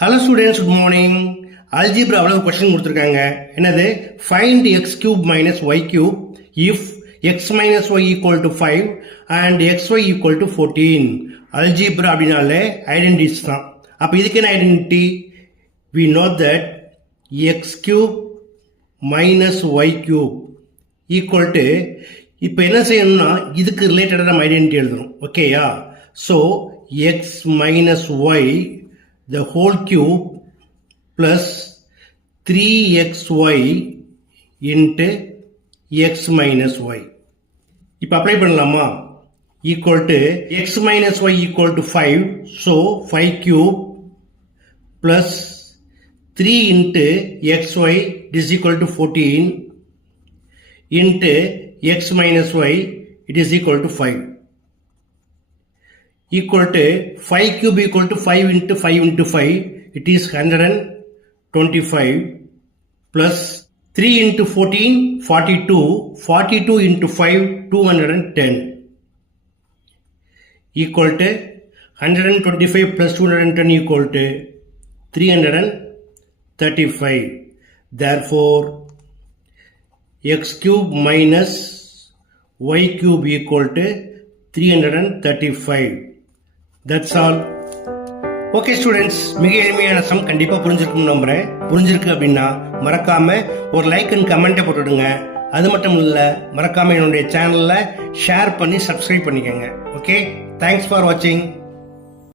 Hello students, good morning. Algebra அவ்வளவு question கொடுத்திருக்காங்க. என்னது? Find x cube minus y cube if x minus y equal to 5 and xy equal to 14. Algebra அப்படினாலே identities தான். அப்ப இதுக்கு என்ன identity? We know that x cube minus y cube equal to இப்போ என்ன செய்யணும்னா இதுக்கு ரிலேட்டடாக நம்ம ஐடென்டிட்டி எழுதணும். ஓகேயா? So x minus y the whole cube plus 3xy into x minus y. இப்போ அப்ளை பண்ணலாமா? equal to x minus y equal to 5. So 5 cube plus 3 into xy is equal to 14 into x minus y it is equal to 5. Equal to 5 cube equal to 5 into 5 into 5 it is 125 plus 3 into 14 42 into 5 210 equal to 125 plus 210 equal to 335. Therefore x cube minus y cube equal to 335. That's all. Okay students, மிக எளிமையான some கண்டிப்பாக புரிஞ்சிருக்கும்னு நம்புகிறேன். புரிஞ்சிருக்கு அப்படின்னா மறக்காமல் ஒரு like and கமெண்ட்டை போட்டுவிடுங்க. அது மட்டும் இல்லை, மறக்காமல் என்னுடைய சேனலில் ஷேர் பண்ணி சப்ஸ்கிரைப் பண்ணிக்கோங்க. ஓகே, தேங்க்ஸ் ஃபார் வாட்சிங்.